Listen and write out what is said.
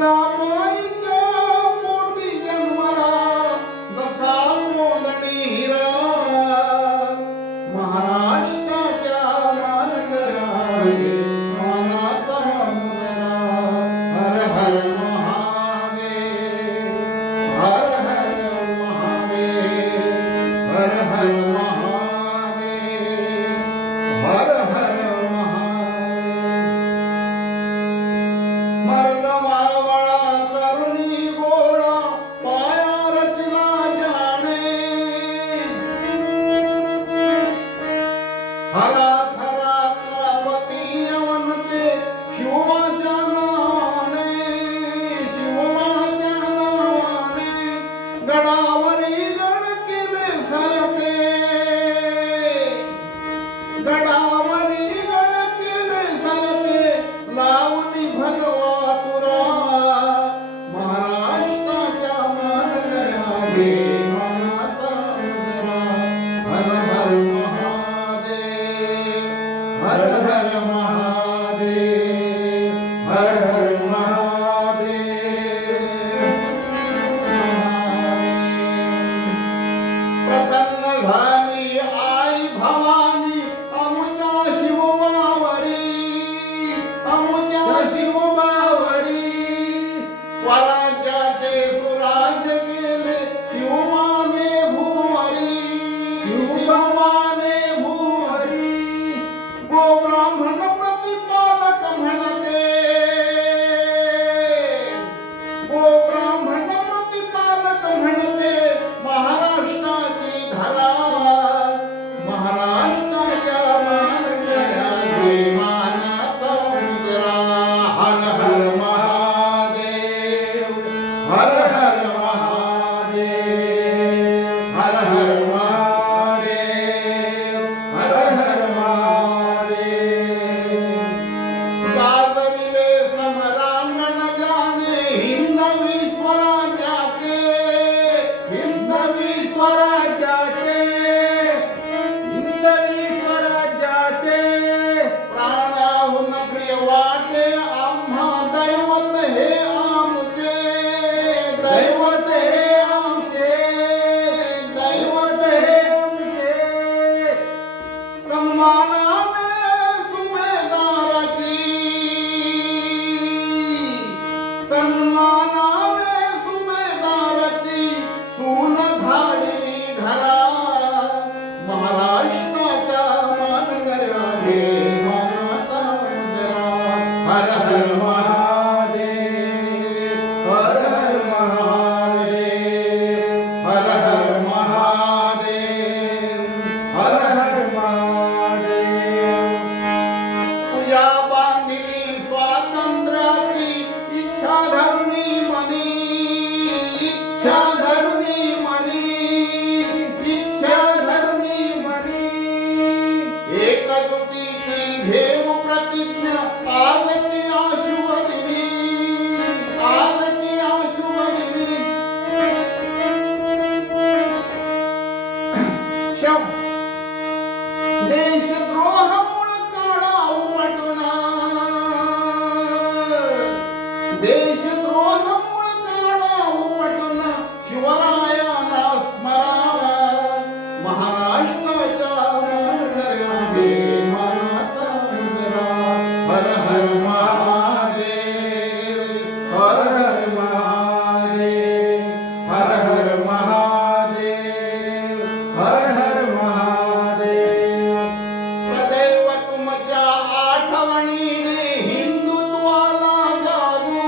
जिजाबाईच्या पोटी जन्मला जसा कोंदणी हिरा, महाराष्ट्राच्या मानकऱ्याने मानाचा मुजरा. हर हर महादेव, हर हर महादेव, हर हर महादेव, हर हर महादेव. मर्द वाळवळा करुणी गोळा पाया रचला जाणे, हरा थरा कापती अवनते शिवाच्या नावाने, शिवाच्या नावाने. गडावरी गड केले सरते, गडावरी गड केले सरते. लावणी भगवा तुरा, महाराष्ट्राच्या मानकऱ्याने मानाचा मुजरा. हर हर महादेव, हर हर महादेव, हर हर महादेव. प्रसन्न झाली आई भवानी अमुच्या शिवबावरी, अमुच्या शिवबावरी. स्वराज्याचे सुराज्य केले शिवमाने भुवरी, शिवमाने भुवरी. गो ब्राह्मण प्रतिपालक म्हणते, गो ब्राह्मण प्रतिपालक म्हणते. महाराष्ट्राची धरा, महाराष्ट्राच्या मानकऱ्याने मानाचा मुजरा. हर हर महादेव, हर हर महादेव, हर हर महादेव, हर हर महादेव. गाजविले समरांगण जाणे हिंदवी स्वराज्याचे, हिंदवी स्वराज्याचे, हिंदवी स्वराज्याचे. प्राणाहून प्रिय वाटे आम्हा दैवत हे आमचे, दैवत हे आमचे, दैवत हे आमचे. सन्मानाने सुभेदाराची, सन्मानाने सुभेदाराची. सून धाडली घरा, महाराष्ट्राच्या मानकऱ्याने मानाचा मुजरा. हर हर महादेव, हर हर महादेव, हर हर महादेव, हर हर महादेव. तुझ्या बांधिली स्वातंत्र्याची इच्छा धरुणी मनी, इच्छा धरुणी मनी, इच्छा धरुणी मनी. एकजुटीची घेऊ प्रतिज्ञा आजची आशुवदिनी, आजची आशुवदिनी. शव देशद्रोह मूळ काढा उपटुना, देशद्रोह मूळ काढा उपटुना. शिवरायाला स्मरा, महाराष्ट्राच्या मानकऱ्याने मानाचा मुजरा. हर हर महादेव, हर हर महादेव, हर हर महादेव, हर हर महादेव. सदैव तुमच्या आठवणीने हिंदुत्वाला जागू,